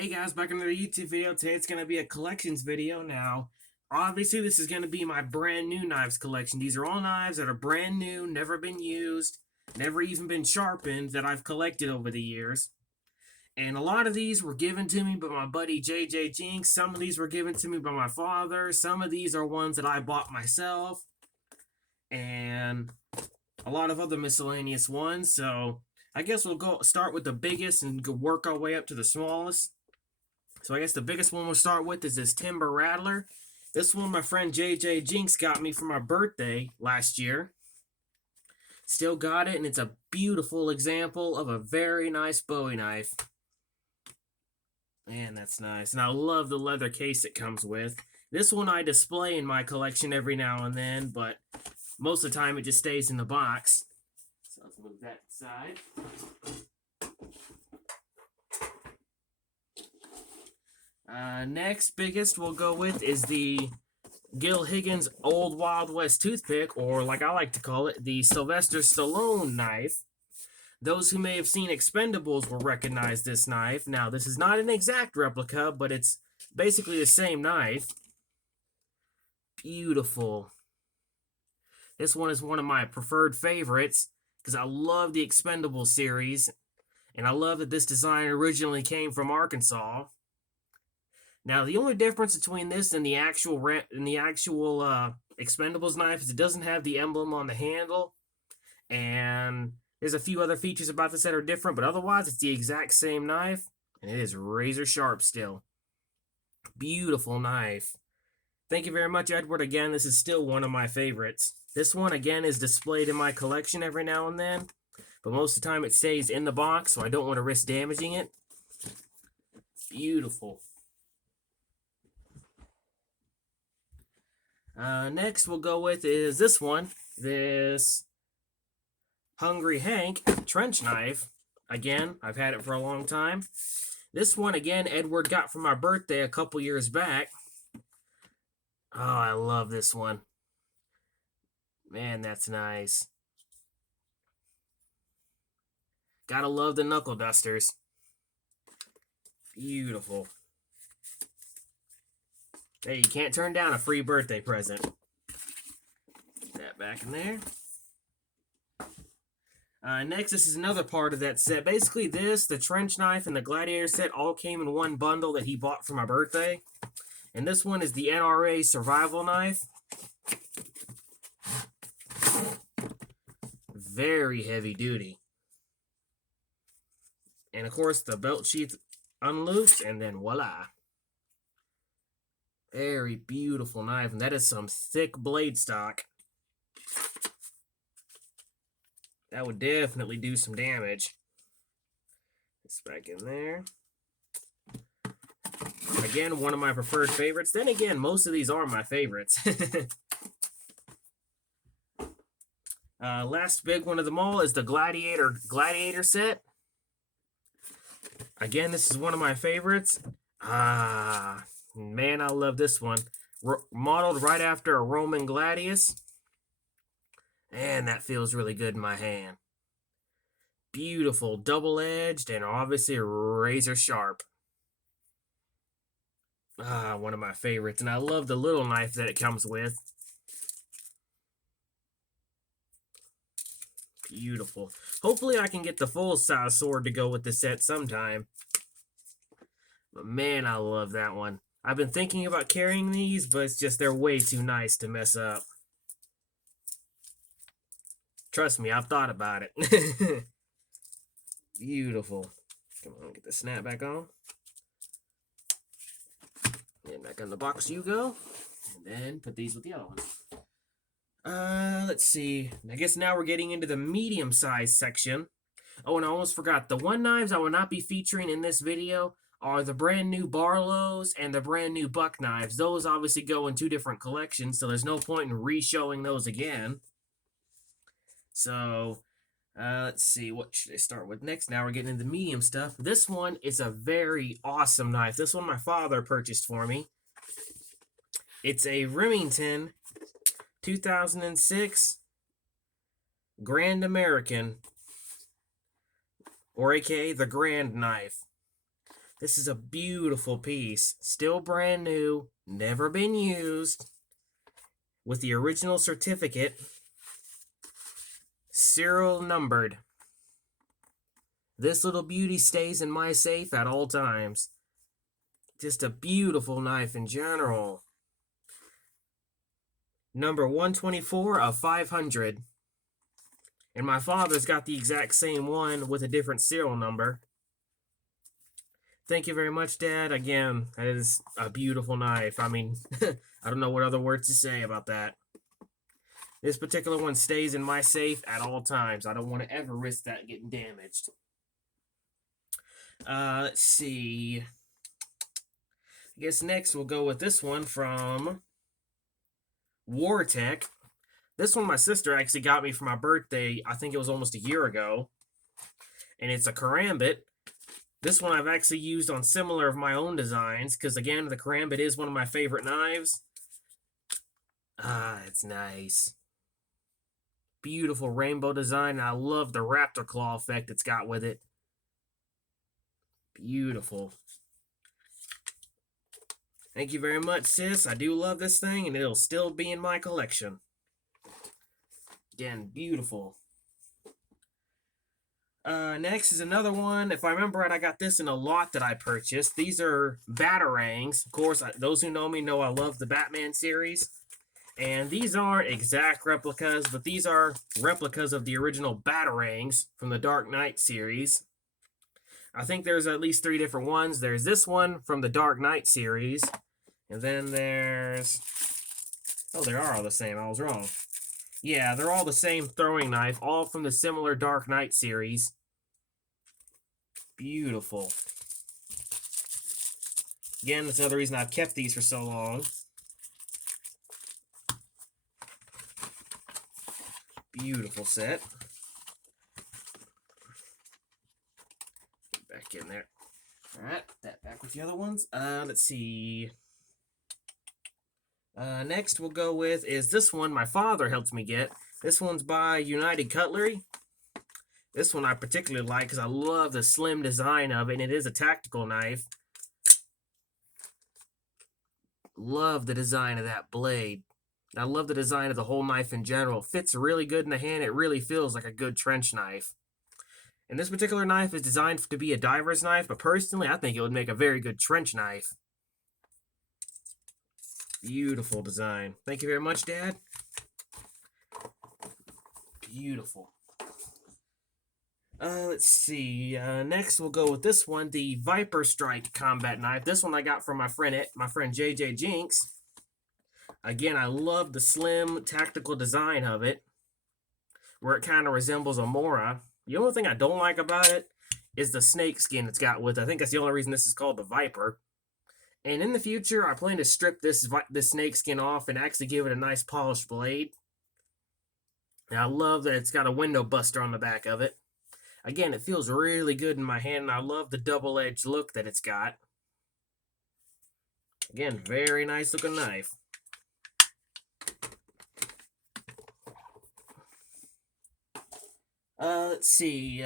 Hey guys, back in another YouTube video. Today it's going to be a collections video. Now, obviously this is going to be my brand new knives collection. These are all knives that are brand new, never been used, never even been sharpened, that I've collected over the years. And a lot of these were given to me by my buddy JJ Jinx. Some of these were given to me by my father. Some of these are ones that I bought myself. And a lot of other miscellaneous ones. So I guess we'll start with the biggest and work our way up to the smallest. So I guess the biggest one we'll start with is this Timber Rattler. This one my friend JJ Jinx got me for my birthday last year. Still got it, and it's a beautiful example of a very nice Bowie knife. Man, that's nice. And I love the leather case it comes with. This one I display in my collection every now and then, but most of the time it just stays in the box. So let's move that aside. Next biggest we'll go with is the Gil Higgins Old Wild West Toothpick, or like I like to call it, the Sylvester Stallone knife. Those who may have seen Expendables will recognize this knife. Now, this is not an exact replica, but it's basically the same knife. Beautiful. This one is one of my preferred favorites because I love the Expendables series, and I love that this design originally came from Arkansas. Now, the only difference between this and the actual Expendables knife is it doesn't have the emblem on the handle, and there's a few other features about this that are different, but otherwise it's the exact same knife, and it is razor sharp still. Beautiful knife. Thank you very much, Edward. Again, this is still one of my favorites. This one, again, is displayed in my collection every now and then, but most of the time it stays in the box, so I don't want to risk damaging it. Beautiful. Next we'll go with is this one, this Hungry Hank trench knife. Again, I've had it for a long time. This one, again, Edward got for my birthday a couple years back. Oh, I love this one. Man, that's nice. Gotta love the knuckle dusters. Beautiful. Hey, you can't turn down a free birthday present. Put that back in there. Next, this is another part of that set. Basically, the trench knife, and the gladiator set all came in one bundle that he bought for my birthday. And this one is the NRA survival knife. Very heavy duty. And of course, the belt sheath unloosed, and then voila. Very beautiful knife, and that is some thick blade stock. That would definitely do some damage. This back in there. Again, one of my preferred favorites. Then again, most of these are my favorites. Last big one of them all is the Gladiator set. Again, this is one of my favorites. Man, I love this one. Modeled right after a Roman gladius. And that feels really good in my hand. Beautiful, double-edged, and obviously razor sharp. One of my favorites. And I love the little knife that it comes with. Beautiful. Hopefully I can get the full-size sword to go with the set sometime. But man, I love that one. I've been thinking about carrying these, but it's just they're way too nice to mess up. Trust me, I've thought about it. Beautiful. Come on, get the snap back on. And back on the box you go. And then put these with the other ones. Let's see. I guess now we're getting into the medium-sized section. Oh, and I almost forgot. The one knives I will not be featuring in this video are the brand new Barlows and the brand new Buck knives. Those obviously go in two different collections, so there's no point in re-showing those again. So, let's see, what should I start with next? Now we're getting into medium stuff. This one is a very awesome knife. This one my father purchased for me. It's a Remington 2006 Grand American, or aka the Grand Knife. This is a beautiful piece. Still brand new, never been used. With the original certificate. Serial numbered. This little beauty stays in my safe at all times. Just a beautiful knife in general. Number 124 of 500. And my father's got the exact same one with a different serial number. Thank you very much, Dad. Again, that is a beautiful knife. I mean, I don't know what other words to say about that. This particular one stays in my safe at all times. I don't want to ever risk that getting damaged. Let's see. I guess next we'll go with this one from Wartech. This one my sister actually got me for my birthday. I think it was almost a year ago. And it's a karambit. This one I've actually used on similar of my own designs. Because again, the karambit is one of my favorite knives. It's nice. Beautiful rainbow design. And I love the raptor claw effect it's got with it. Beautiful. Thank you very much, sis. I do love this thing, and it'll still be in my collection. Again, beautiful. Next is another one. If I remember right, I got this in a lot that I purchased. These are Batarangs. Of course, those who know me know I love the Batman series. And these aren't exact replicas, but these are replicas of the original Batarangs from the Dark Knight series. I think there's at least 3 different ones. There's this one from the Dark Knight series. And then there's... Oh, they are all the same. I was wrong. Yeah, they're all the same throwing knife. All from the similar Dark Knight series. Beautiful. Again, that's another reason I've kept these for so long. Beautiful set. Back in there. Alright, put that back with the other ones. Let's see. Next we'll go with is this one my father helped me get. This one's by United Cutlery. This one I particularly like because I love the slim design of it, and it is a tactical knife. Love the design of that blade. I love the design of the whole knife in general. Fits really good in the hand. It really feels like a good trench knife. And this particular knife is designed to be a diver's knife, but personally, I think it would make a very good trench knife. Beautiful design. Thank you very much, Dad. Beautiful. Let's see. Next, we'll go with this one, the Viper Strike combat knife. This one I got from my friend JJ Jinx. Again, I love the slim tactical design of it, where it kind of resembles a Mora. The only thing I don't like about it is the snake skin it's got with it. I think that's the only reason this is called the Viper. And in the future, I plan to strip this snake skin off and actually give it a nice polished blade. And I love that it's got a window buster on the back of it. Again, it feels really good in my hand, and I love the double-edged look that it's got. Again, very nice looking knife. Let's see.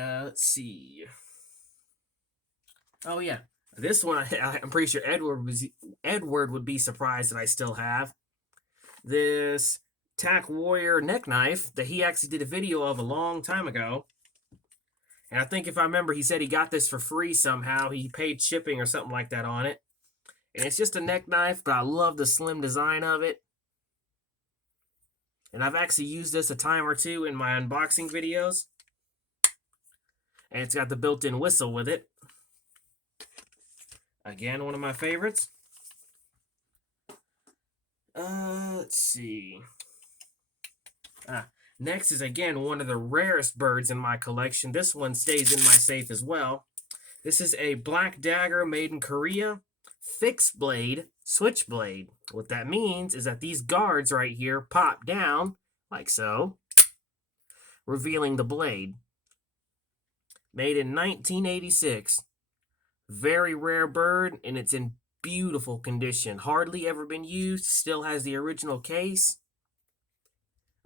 Oh, yeah. This one, I'm pretty sure Edward would be surprised that I still have. This Tac Warrior neck knife that he actually did a video of a long time ago. And I think if I remember, he said he got this for free somehow. He paid shipping or something like that on it. And it's just a neck knife, but I love the slim design of it. And I've actually used this a time or two in my unboxing videos. And it's got the built-in whistle with it. Again, one of my favorites. Let's see. Next is, again, one of the rarest birds in my collection. This one stays in my safe as well. This is a black dagger made in Korea. Fixed blade, switchblade. What that means is that these guards right here pop down, like so, revealing the blade. Made in 1986. Very rare bird, and it's in beautiful condition. Hardly ever been used. Still has the original case.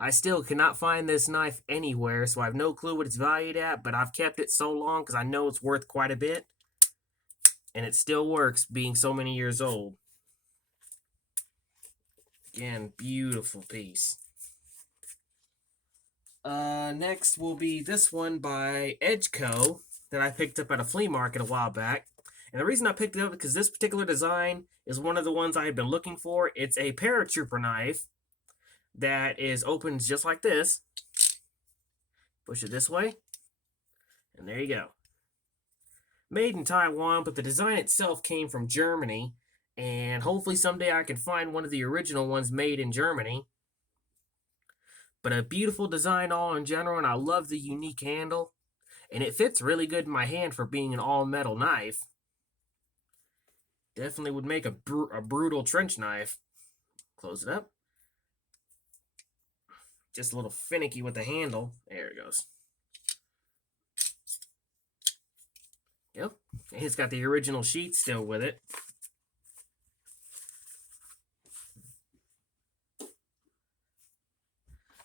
I still cannot find this knife anywhere, so I have no clue what it's valued at, but I've kept it so long because I know it's worth quite a bit. and it still works being so many years old. Again, beautiful piece. Next will be this one by Edgeco that I picked up at a flea market a while back. And the reason I picked it up is because this particular design is one of the ones I have been looking for. It's a paratrooper knife that is opens just like this. Push it this way, and there you go. Made in Taiwan, but the design itself came from Germany, and hopefully someday I can find one of the original ones made in Germany. But a beautiful design all in general, and I love the unique handle, and it fits really good in my hand for being an all-metal knife. Definitely would make a brutal trench knife. Close it up. Just a little finicky with the handle. There it goes. Yep. And it's got the original sheet still with it.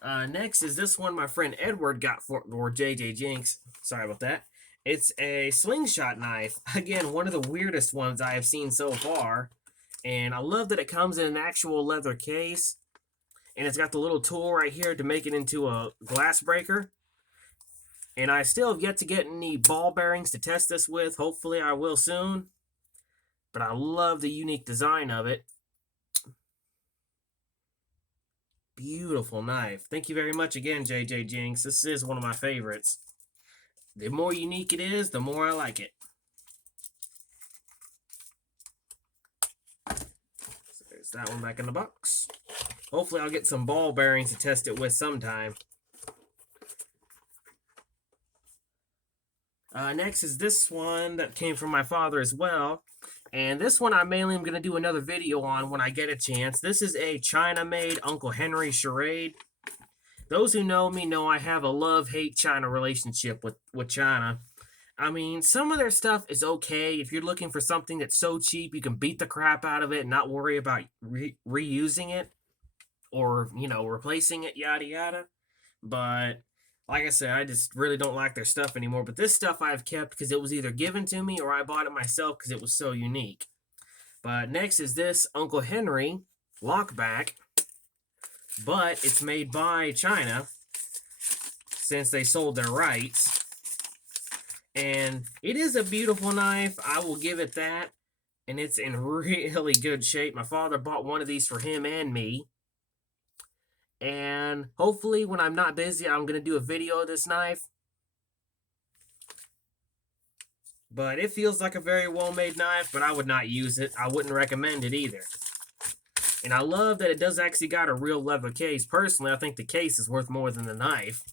Next is this one my friend Edward got for JJ Jinx. Sorry about that. It's a slingshot knife. Again, one of the weirdest ones I have seen so far. And I love that it comes in an actual leather case. And it's got the little tool right here to make it into a glass breaker. And I still have yet to get any ball bearings to test this with. Hopefully I will soon. But I love the unique design of it. Beautiful knife. Thank you very much again, JJ Jinx. This is one of my favorites. The more unique it is, the more I like it. So there's that one back in the box. Hopefully I'll get some ball bearings to test it with sometime. Next is this one that came from my father as well. And this one I mainly am going to do another video on when I get a chance. This is a China-made Uncle Henry charade. Those who know me know I have a love-hate China relationship with China. I mean, some of their stuff is okay. If you're looking for something that's so cheap, you can beat the crap out of it and not worry about reusing it. Or, you know, replacing it, yada yada. But, like I said, I just really don't like their stuff anymore. But this stuff I've kept because it was either given to me or I bought it myself because it was so unique. But next is this Uncle Henry lockback. But it's made by China since they sold their rights. And it is a beautiful knife. I will give it that. And it's in really good shape. My father bought one of these for him and me. And hopefully when I'm not busy, I'm going to do a video of this knife. But it feels like a very well-made knife, but I would not use it. I wouldn't recommend it either. And I love that it does actually got a real leather case. Personally, I think the case is worth more than the knife.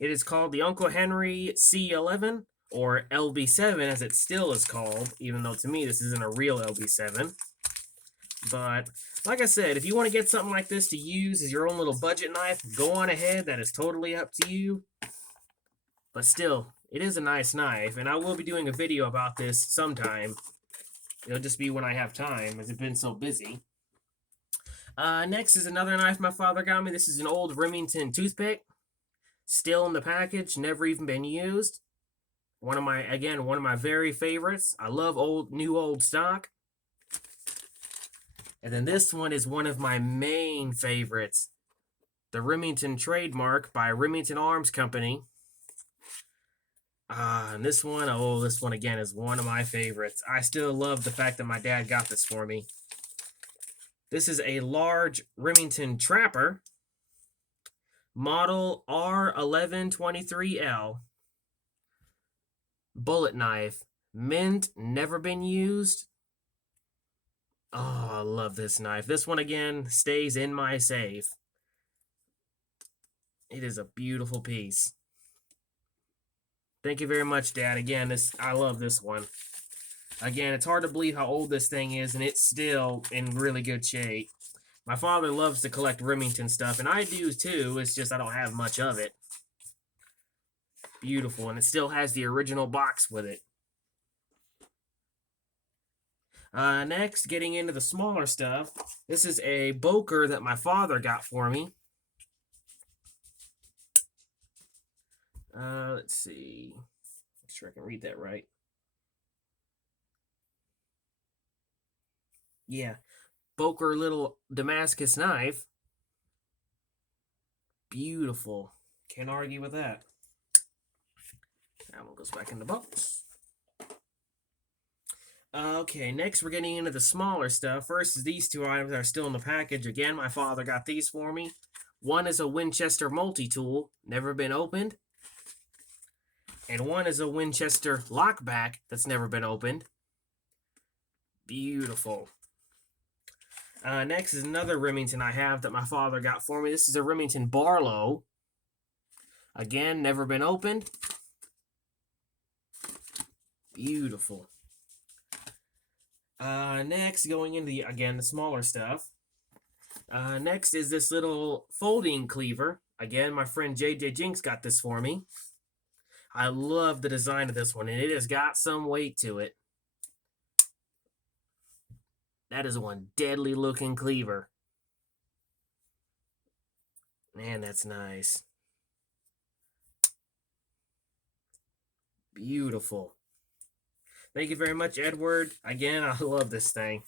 It is called the Uncle Henry C11, or LB7 as it still is called, even though to me this isn't a real LB7. But, like I said, if you want to get something like this to use as your own little budget knife, go on ahead. That is totally up to you. But still, it is a nice knife, and I will be doing a video about this sometime. It'll just be when I have time, as I've been so busy. Next is another knife my father got me. This is an old Remington toothpick. Still in the package, never even been used. One of my very favorites. I love new old stock. And then this one is one of my main favorites. The Remington trademark by Remington Arms Company. And this one again is one of my favorites. I still love the fact that my dad got this for me. This is a large Remington Trapper. Model R1123L. Bullet knife. Mint, never been used. Oh, I love this knife. This one, again, stays in my safe. It is a beautiful piece. Thank you very much, Dad. Again, I love this one. Again, it's hard to believe how old this thing is, and it's still in really good shape. My father loves to collect Remington stuff, and I do too. It's just I don't have much of it. Beautiful, and it still has the original box with it. Next, getting into the smaller stuff, this is a Boker that my father got for me. Let's see. Make sure I can read that right. Yeah. Boker little Damascus knife. Beautiful. Can't argue with that. That one goes back in the box. Okay, next we're getting into the smaller stuff. First is these two items that are still in the package. Again, my father got these for me. One is a Winchester multi-tool, never been opened. And one is a Winchester lockback that's never been opened. Beautiful. Next is another Remington I have that my father got for me. This is a Remington Barlow. Again, never been opened. Beautiful. Next, going into the smaller stuff. Next is this little folding cleaver. Again, my friend JJ Jinx got this for me. I love the design of this one, and it has got some weight to it. That is one deadly looking cleaver. Man, that's nice. Beautiful. Thank you very much, Edward. Again, I love this thing.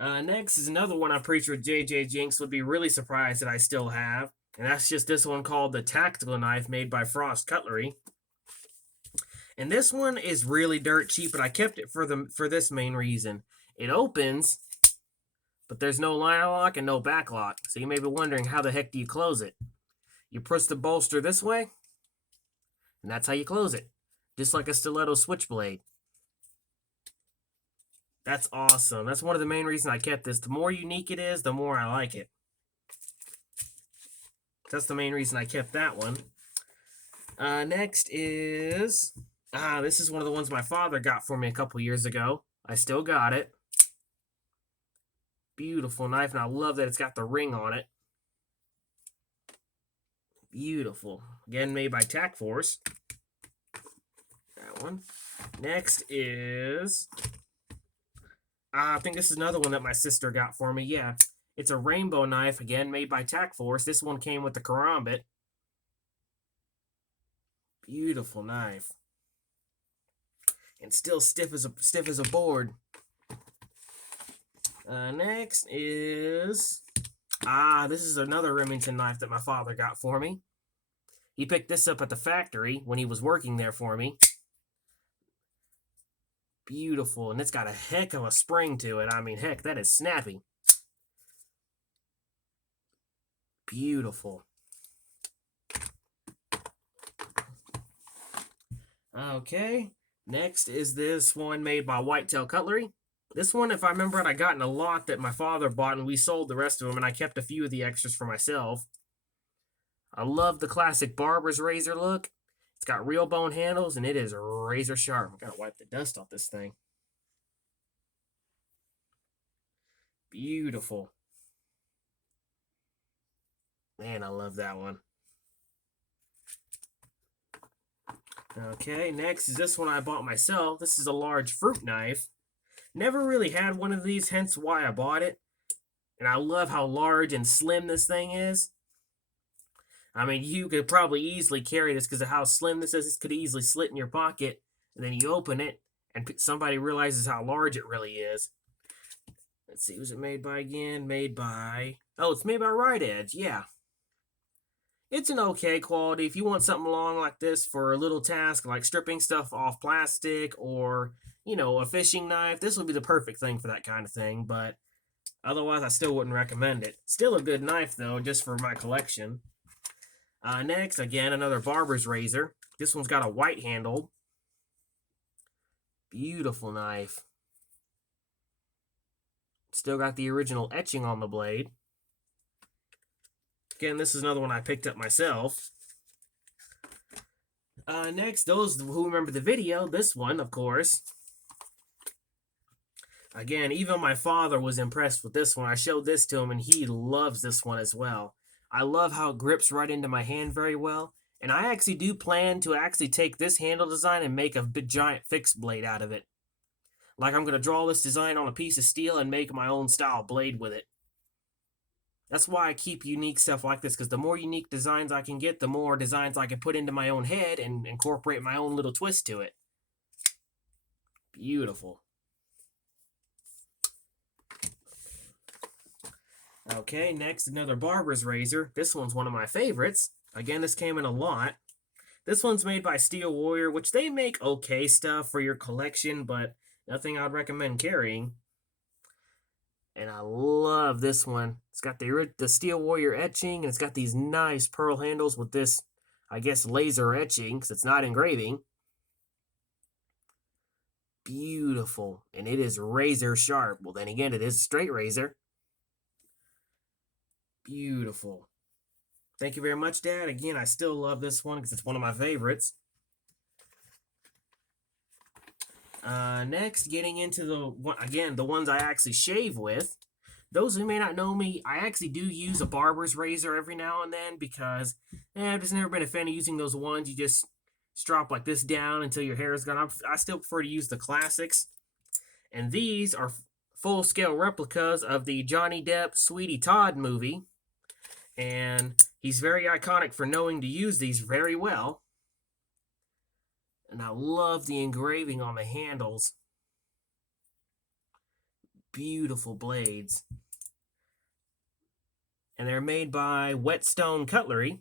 Next is another one I'm pretty sure JJ Jinx would be really surprised that I still have. And that's just this one called the Tactical Knife made by Frost Cutlery. And this one is really dirt cheap, but I kept it for this main reason. It opens, but there's no liner lock and no back lock. So you may be wondering, how the heck do you close it? You push the bolster this way, and that's how you close it. Just like a stiletto switchblade. That's awesome. That's one of the main reasons I kept this. The more unique it is, the more I like it. That's the main reason I kept that one. Next is... this is one of the ones my father got for me a couple years ago. I still got it. Beautiful knife, and I love that it's got the ring on it. Beautiful. Again, made by Tac Force. That one. Next is... I think this is another one that my sister got for me. Yeah, it's a rainbow knife, again, made by Tac Force. This one came with the karambit. Beautiful knife. And still stiff as a board. Next is... this is another Remington knife that my father got for me. He picked this up at the factory when he was working there for me. Beautiful, and it's got a heck of a spring to it. I mean, heck, that is snappy. Beautiful. Okay, next is this one made by Whitetail Cutlery. This one, if I remember it, I got in a lot that my father bought, and we sold the rest of them, and I kept a few of the extras for myself. I love the classic barber's razor look. It's got real bone handles, and it is razor sharp. I gotta wipe the dust off this thing. Beautiful. Man, I love that one. Okay, next is this one I bought myself. This is a large fruit knife. Never really had one of these, hence why I bought it. And I love how large and slim this thing is. I mean, you could probably easily carry this because of how slim this is. This could easily slit in your pocket, and then you open it, and somebody realizes how large it really is. Let's see, who's it made by again? Made by... Oh, it's made by Right Edge, yeah. It's an okay quality. If you want something long like this for a little task, like stripping stuff off plastic or, you know, a fishing knife, this would be the perfect thing for that kind of thing, but otherwise I still wouldn't recommend it. Still a good knife, though, just for my collection. Next, again, another barber's razor. This one's got a white handle. Beautiful knife. Still got the original etching on the blade. Again, this is another one I picked up myself. Next, those who remember the video, this one, of course. Again, even my father was impressed with this one. I showed this to him, and he loves this one as well. I love how it grips right into my hand very well. And I actually do plan to actually take this handle design and make a big giant fixed blade out of it. Like I'm going to draw this design on a piece of steel and make my own style blade with it. That's why I keep unique stuff like this, because the more unique designs I can get, the more designs I can put into my own head and incorporate my own little twist to it. Beautiful. Okay, next, another barber's razor. This one's one of my favorites. Again, this came in a lot. This one's made by Steel Warrior, which they make okay stuff for your collection, but nothing I'd recommend carrying. And I love this one. It's got the Steel Warrior etching, and it's got these nice pearl handles with this, I guess, laser etching, because it's not engraving. Beautiful. And it is razor sharp. Well, then again, it is a straight razor. Beautiful. Thank you very much, Dad. Again, I still love this one because it's one of my favorites. Next, getting into the ones I actually shave with. Those who may not know me, I actually do use a barber's razor every now and then because I've just never been a fan of using those ones you just strop like this down until your hair is gone. I still prefer to use the classics. And these are full-scale replicas of the Johnny Depp Sweetie Todd movie. And he's very iconic for knowing to use these very well. And I love the engraving on the handles. Beautiful blades. And they're made by Whetstone Cutlery.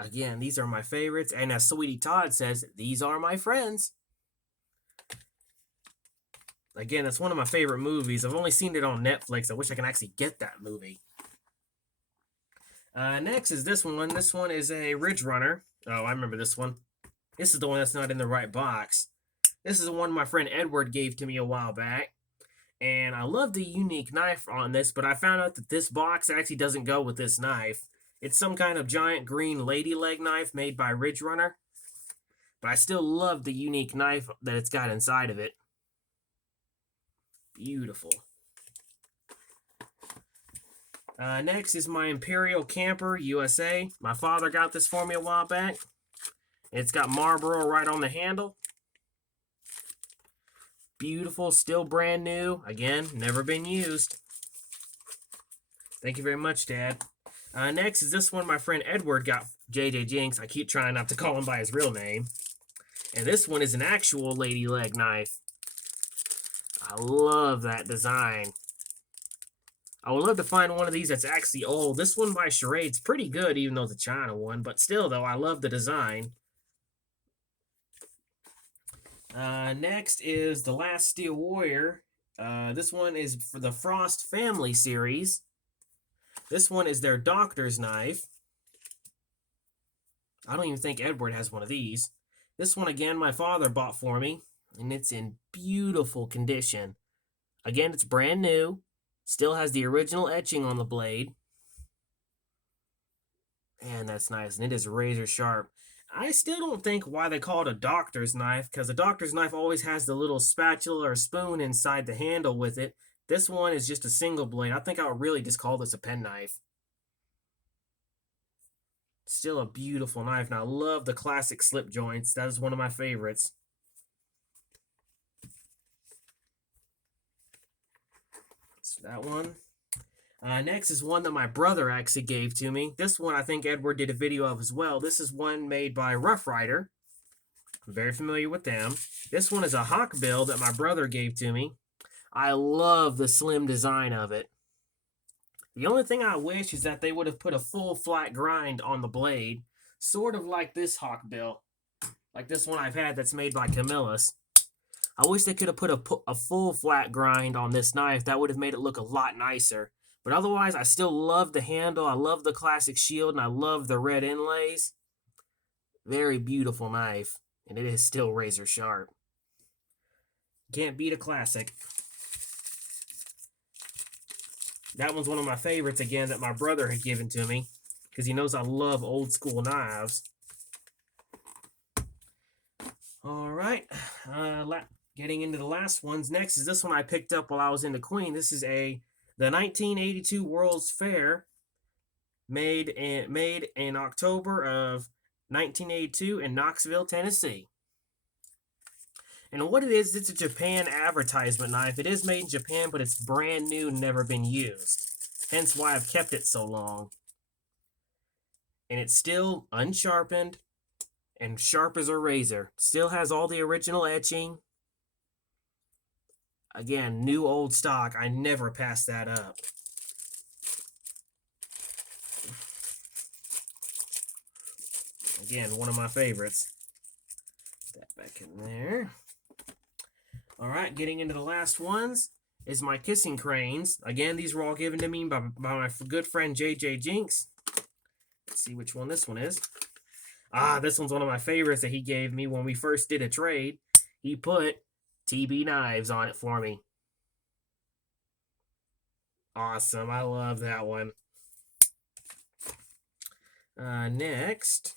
Again, these are my favorites. And as Sweetie Todd says, these are my friends. Again, it's one of my favorite movies. I've only seen it on Netflix. I wish I could actually get that movie. Next is this one. This one is a Ridge Runner. Oh, I remember this one. This is the one that's not in the right box. This is the one my friend Edward gave to me a while back. And I love the unique knife on this, but I found out that this box actually doesn't go with this knife. It's some kind of giant green lady leg knife made by Ridge Runner. But I still love the unique knife that it's got inside of it. Beautiful. Next is my Imperial Camper USA. My father got this for me a while back. It's got Marlboro right on the handle. Beautiful, still brand new. Again, never been used. Thank you very much, Dad. Next is this one my friend Edward got, JJ Jinx. I keep trying not to call him by his real name. And this one is an actual lady leg knife. I love that design. I would love to find one of these that's actually old. This one by Charade's pretty good, even though it's a China one. But still, though, I love the design. Next is the Last Steel Warrior. This one is for the Frost Family series. This one is their doctor's knife. I don't even think Edward has one of these. This one, again, my father bought for me. And it's in beautiful condition. Again, it's brand new. Still has the original etching on the blade. Man, that's nice. And it is razor sharp. I still don't think why they call it a doctor's knife, because a doctor's knife always has the little spatula or spoon inside the handle with it. This one is just a single blade. I think I would really just call this a penknife. Still a beautiful knife, and I love the classic slip joints. That is one of my favorites. So that one. Next is one that my brother actually gave to me. This one I think Edward did a video of as well. This is one made by Rough Rider. I'm very familiar with them. This one is a hawkbill that my brother gave to me. I love the slim design of it. The only thing I wish is that they would have put a full flat grind on the blade, sort of like this hawkbill, like this one I've had that's made by Camillus. I wish they could have put a full flat grind on this knife. That would have made it look a lot nicer. But otherwise, I still love the handle. I love the classic shield, and I love the red inlays. Very beautiful knife, and it is still razor sharp. Can't beat a classic. That one's one of my favorites, again, that my brother had given to me, because he knows I love old school knives. All right, getting into the last ones. Next is this one I picked up while I was in the Queen. This is the 1982 World's Fair, made in October of 1982 in Knoxville, Tennessee. And what it is, it's a Japan advertisement knife. It is made in Japan, but it's brand new, never been used. Hence why I've kept it so long. And it's still unsharpened and sharp as a razor. Still has all the original etching. Again, new old stock. I never pass that up. Again, one of my favorites. Put that back in there. All right, getting into the last ones is my kissing cranes. Again, these were all given to me by my good friend JJ Jinx. Let's see which one this one is. This one's one of my favorites that he gave me when we first did a trade. He put TB knives on it for me. Awesome. I love that one. Next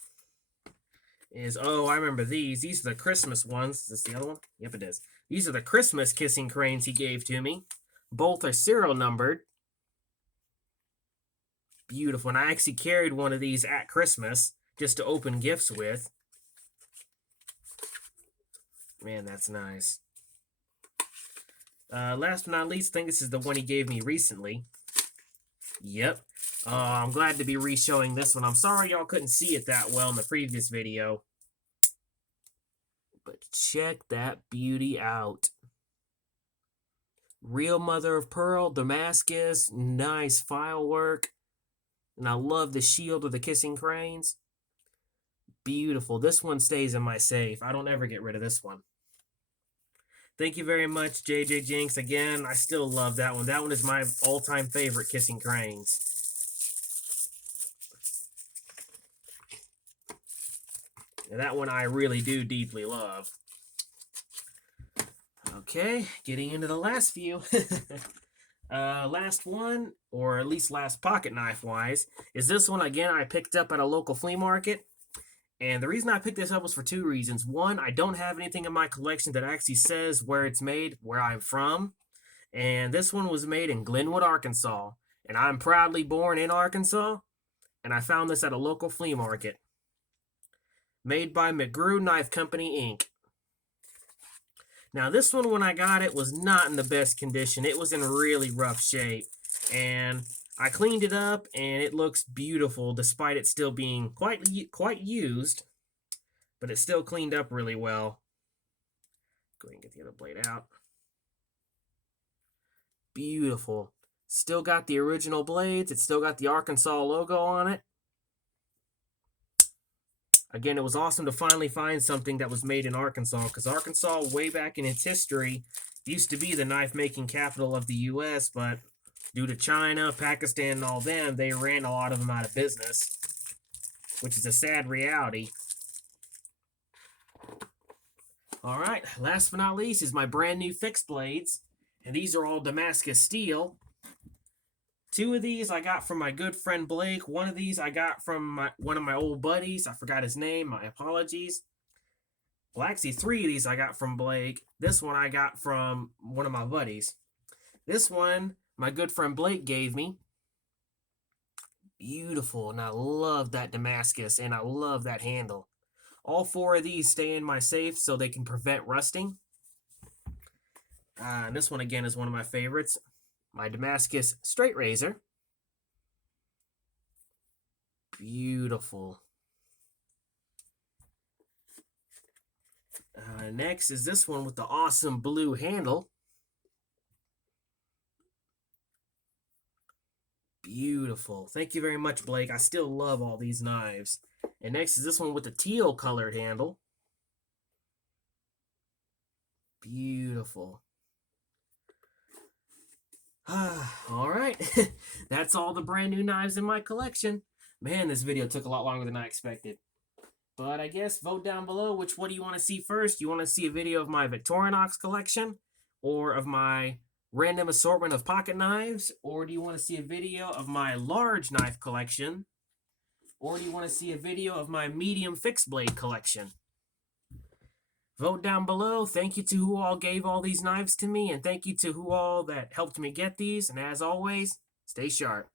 is, I remember these. These are the Christmas ones. Is this the other one? Yep, it is. These are the Christmas kissing cranes he gave to me. Both are serial numbered. Beautiful. And I actually carried one of these at Christmas just to open gifts with. Man, that's nice. Last but not least, I think this is the one he gave me recently. Yep. I'm glad to be re-showing this one. I'm sorry y'all couldn't see it that well in the previous video. But check that beauty out. Real mother of pearl, Damascus, nice file work. And I love the shield of the kissing cranes. Beautiful. This one stays in my safe. I don't ever get rid of this one. Thank you very much, JJ Jinx. Again, I still love that one. That one is my all-time favorite kissing cranes. And that one I really do deeply love. Okay, getting into the last few. Last one, or at least last pocket knife-wise, is this one. Again, I picked up at a local flea market. And the reason I picked this up was for two reasons. One, I don't have anything in my collection that actually says where it's made, where I'm from. And this one was made in Glenwood, Arkansas. And I'm proudly born in Arkansas. And I found this at a local flea market. Made by McGrew Knife Company, Inc. Now, this one, when I got it, was not in the best condition. It was in really rough shape. And I cleaned it up, and it looks beautiful, despite it still being quite used. But it's still cleaned up really well. Go ahead and get the other blade out. Beautiful. Still got the original blades. It's still got the Arkansas logo on it. Again, it was awesome to finally find something that was made in Arkansas, because Arkansas, way back in its history, used to be the knife-making capital of the U.S., but due to China, Pakistan, and all them, they ran a lot of them out of business, which is a sad reality. All right, last but not least is my brand new fixed blades, and these are all Damascus steel. Two of these I got from my good friend Blake. One of these I got from one of my old buddies. I forgot his name. My apologies. Well, actually, three of these I got from Blake. This one I got from one of my buddies. This one my good friend Blake gave me. Beautiful. And I love that Damascus, and I love that handle. All four of these stay in my safe so they can prevent rusting. And this one, again, is one of my favorites. My Damascus straight razor. Beautiful. Next is this one with the awesome blue handle. Beautiful. Thank you very much, Blake. I still love all these knives. And next is this one with the teal colored handle. Beautiful. All right. That's all the brand new knives in my collection. Man, this video took a lot longer than I expected. But I guess vote down below what do you want to see first. You want to see a video of my Victorinox collection, or of my random assortment of pocket knives, or do you want to see a video of my large knife collection, or do you want to see a video of my medium fixed blade collection? Vote down below. Thank you to who all gave all these knives to me, and thank you to who all that helped me get these. And as always, stay sharp.